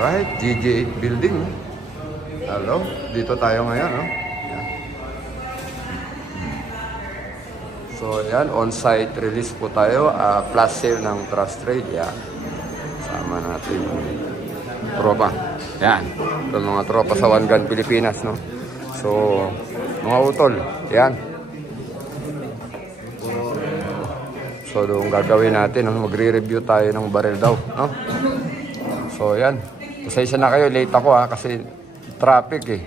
Alright, GG8 building. Hello, dito tayo ngayon, no? So, yan, on-site release po tayo. Plus sale ng Trust Trade, yan. Sama natin yung tropa. Yan, ito mga tropa sa One Gun Pilipinas, no? So, mga utol, yan. So, doon gagawin natin, no? Magre-review tayo ng barrel daw, no? So, yan. Pasensya na kayo, late ako ha, kasi traffic eh.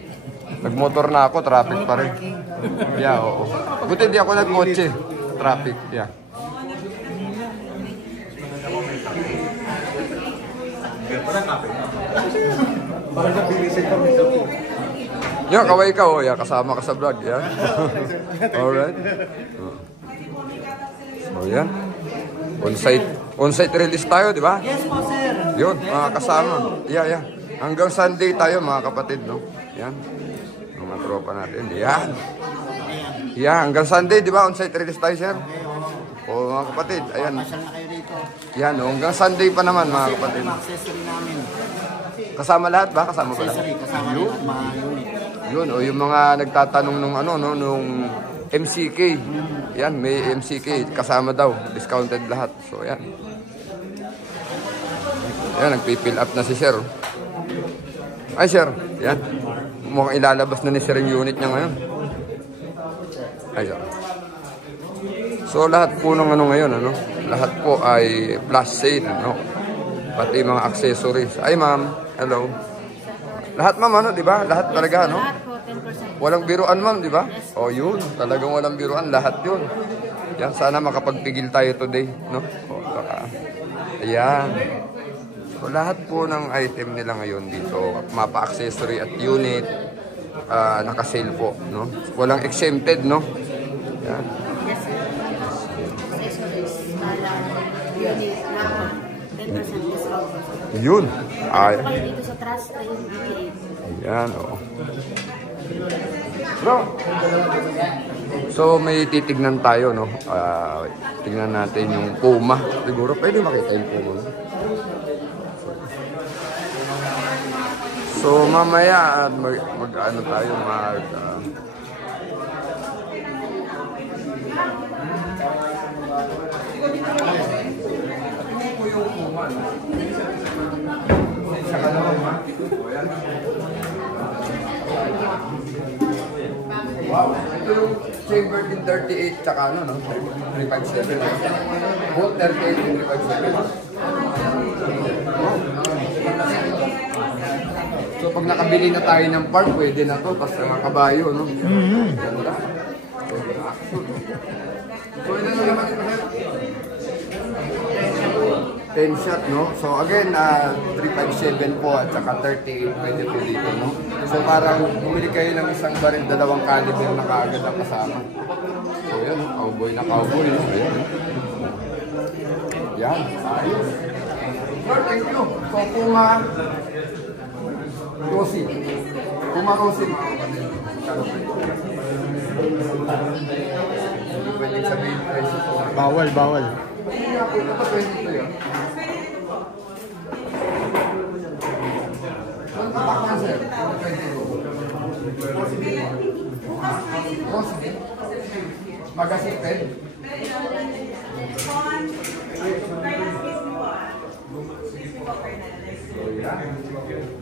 Nagmotor na ako, traffic pa rin. Yeah, oo. Buti hindi ako nagkotse. Traffic, yeah. Parang nabilisin kami sa po. Yeah, kaway ka, oh. Yeah, kasama ka sa vlog, yeah. Alright. So, yan. On-site release tayo, di ba? Yes po, sir. Yun, mga kasama. Yeah. Hanggang Sunday tayo, mga kapatid, no? Yan. Mga tropa natin. Yan. Yeah, hanggang Sunday, di ba? On-site release tayo, sir. O, mga kapatid, ayan. Pasyal na kayo rito. Yan, hanggang Sunday pa naman, mga kapatid. Yung accessory namin. Kasama lahat ba? Kasama ba lahat? Accessory, kasama rin at mga unit. Yun, o yung mga nagtatanong nung ano, no, nung MCK. Yan, may MCK. Kasama daw. Discounted lahat. So, yan. Yan, nagpipill up na si sir. Ay, sir. Yan. Mukhang ilalabas na ni sir yung unit niya ngayon. Ay, sir. So, lahat po ng ano ngayon, ano? Lahat po ay plus sale, no? Pati mga accessories. Ay, ma'am. Hello. Lahat, ma'am, ano, di ba? Lahat talaga, no? Walang biruan, ma'am, di ba? O, yun. Talagang walang biruan. Lahat yun. Yan, sana makapagpigil tayo today, no? O, saka. Ayan. So, lahat po ng item nila ngayon dito, mapa-accessory at unit, naka-sale po, no? Walang exempted, no? Yan. Yun. Ay. Dito sa Trust Trade. Ayan, oo. Bro. So, may titignan tayo, no? Tignan natin yung Puma. Siguro, pwede makita yung Puma, no? So, mamaya, mag-ano tayo, wow, ito yung chamber din 38 tsaka ano, no? 357. Both 38 and 357. So pag nakabili na tayo ng part, pwede na to, tapos mga kabayo, no? Ganda. So ito na naman ito, 10 shot, no? So again, 357 po at saka 38 pwede po dito, no? So parang bumili kayo ng isang baril, dalawang caliber na kaagad ang kasama. So yan, cowboy na cowboy, no? Ayan. Yan, ayos. Sir, thank you. So Puma Rosin. Puma Rosin, mga kapatid. Pwede sabihin presyo. Bawal. Hindi nga po, ito 22 yun. Ang tatakman, sir? 22. Magazine pen?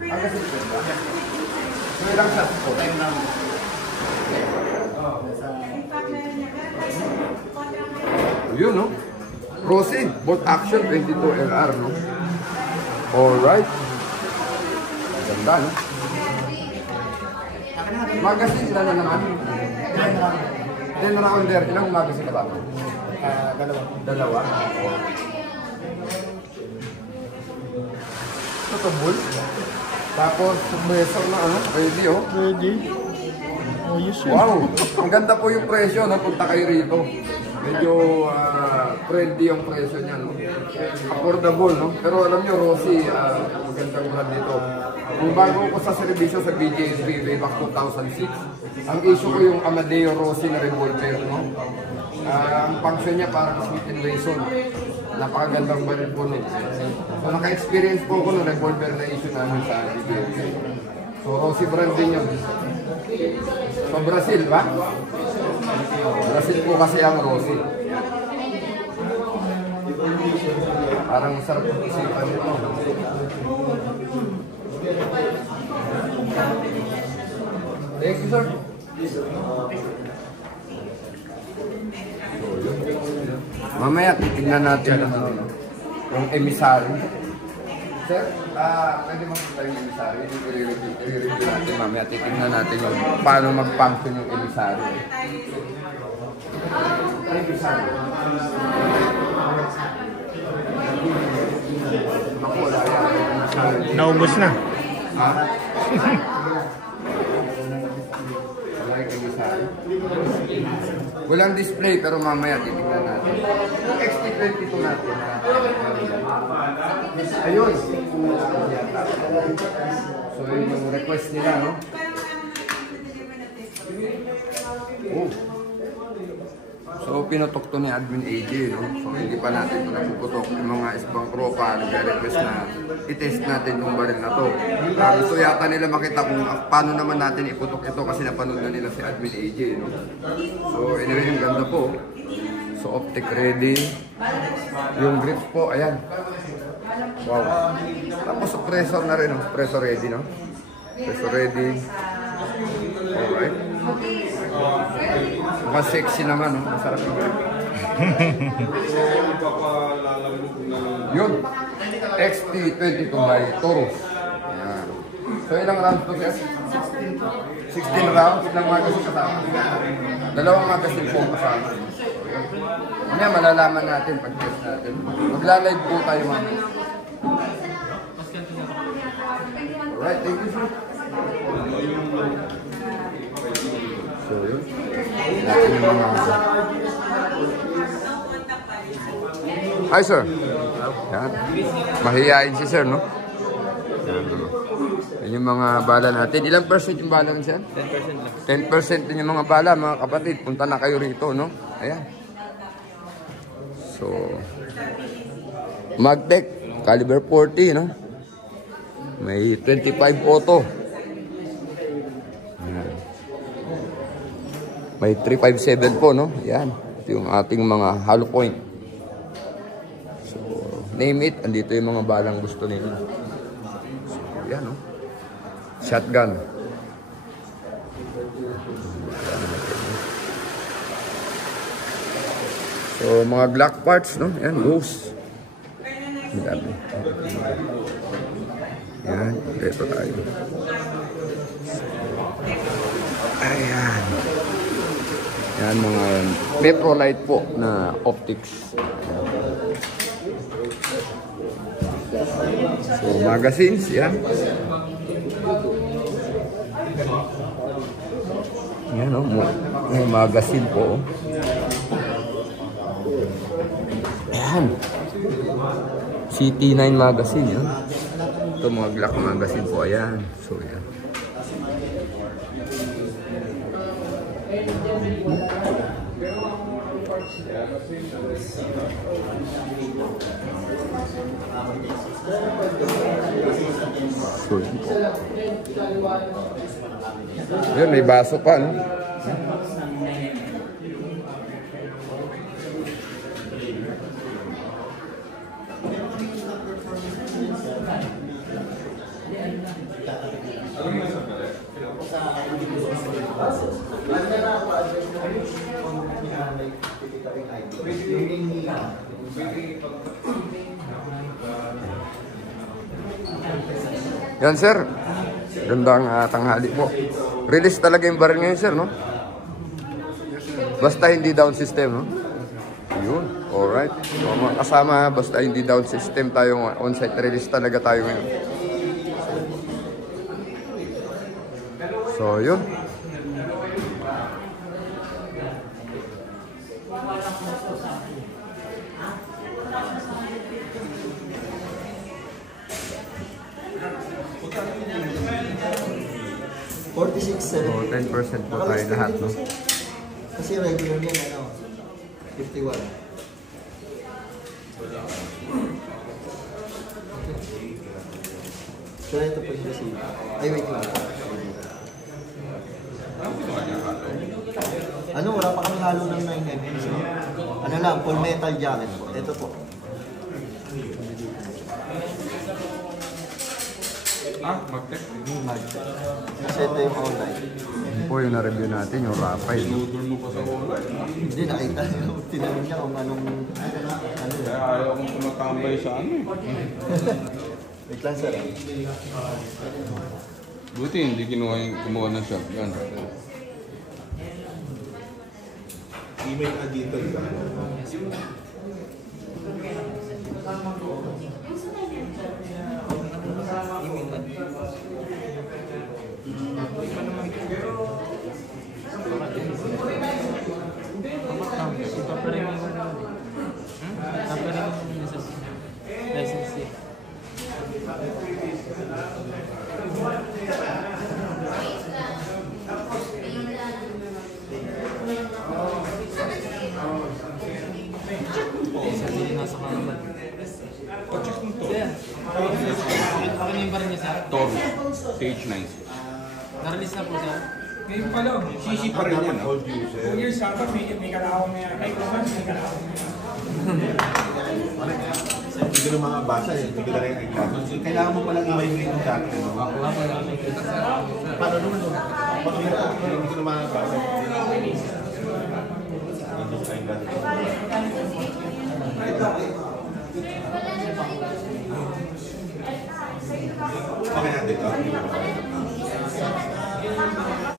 Magazine pen ba? So, ilang shots po? Yun, no? Rosin, bolt action 22 LR, no? Alright. Ganda, no? Magazine sila na naman. 10 rounder. Ilang magazine ka ba? Dalawa. Ito bull. Tapos, mesok na ano? Ready, oh. Ready. Oh, yes, sir. Wow! Ang ganda po yung presyo, no? Punta kayo rito. Medyo friendly yung presyo niya, no? Affordable, no? Pero alam nyo, Rossi, magandang brand dito. Kung bago ko sa servisyo sa BJSB, way back 2006, ang issue ko yung Amadeo Rossi na revolver, no? Ang function niya parang Smith & Wesson. napakagandang baril po nun. So, naka-experience po ko nung revolver na issue namin sa DBLK. So, Rossi brand din yun. So, Brazil, ba? Brazil po kasi ang Rossi. Parang sarap ang isipan nito. Thank you, sir. Mamaya, titignan natin yung emisary. Sir, pwede makita yung emisary. I-review natin mamaya. Titignan natin yung paano mag-function yung emisary. Naubos na. Ha? Walang display pero mamaya titignan natin. Yung XT22 natin. Ayun. So yun yung request nila, no? Oh. So pinutok to ni Admin AJ, no? So hindi pa natin ito napuputok. Yung mga isbang tropa nag-request na i-test natin yung baril na to. Gusto yata nila makita kung paano naman natin iputok ito kasi napanood na nila si Admin AJ, no? So anyway, yung ganda po. So optic ready. Yung grips po, ayan. Wow. Tapos suppressor na rin, no? Suppressor ready, no? Suppressor ready. Alright. Mukhang sexy naman, no? Masarap yung grip. Yun. XT22 by Taurus. Ayan. So ilang rounds to, sir? 16 rounds. Ilang magazine kasama? Dalawang magazine po kasama. Mamaya malalaman natin pag-test natin. Magla-live po tayo mamaya. Alright, thank you, sir. So yun. Natin yung mga... Hi, sir. Yan. Mahihain si sir, no? Yan yung mga bala natin. Ilang percent yung bala natin, sir? 10% lang. 10% din yung mga bala, mga kapatid. Punta na kayo rito, no? Ayan. So, Magtech, caliber 40, no? May 25 auto. Ayan. May 357 po, no? Ayan. Ito yung ating mga hollow point. So, name it. Andito yung mga balang gusto nila. So, ayan, no? Shotgun. So, mga Glock parts, no? Ayan, Ghost. Ayan, dito tayo. Ayan. Ayan, mga Metrolite po na optics. So, magazines, yan. Yan, no? May magazine po. Ayan. CT9 magazine, yan. Ito mga Glock magazine po, ayan. So, yan. So, yan po. Yun, may baso pa, no? Yan, sir. Gandang tanghali po. Release talaga yung baril ngayon, sir, no? Basta hindi down system, no? Yun. Alright. So, mga kasama, basta hindi down system tayo, on-site release talaga tayo ngayon. So, yun. So, 10% po tayo lahat, no? Kasi regular yan, 51. So, ito po yung receipt. Ay, wait lang. Ano, wala pa kami halo ng 9mm. So, ano lang, full metal jacket po. Ito po. Magtek. Magtech. Kasi ito yung online. Yun po yung na-review natin, yung Rapide. Hindi, nakita niyo. Tinanong niya kung anong... Ano yun. Kaya ayaw kong tumatambay sa ano eh. Wait lang, sir. Buti hindi kumuha ng shotgun. Email na dito. Taurus, stage 9. Na-release na po siya. Ngayon pa lang, CC pa rin yan. Old user. 2 years ata, may kalawang na yan. Ay, kung saan, may kalawang na yan. Hindi ko na makabasa eh. Hindi ko na rin i-class. Kailangan mo palang i-migrate yung dati. Paano naman? Hindi ko na makabasa. Okay na dito.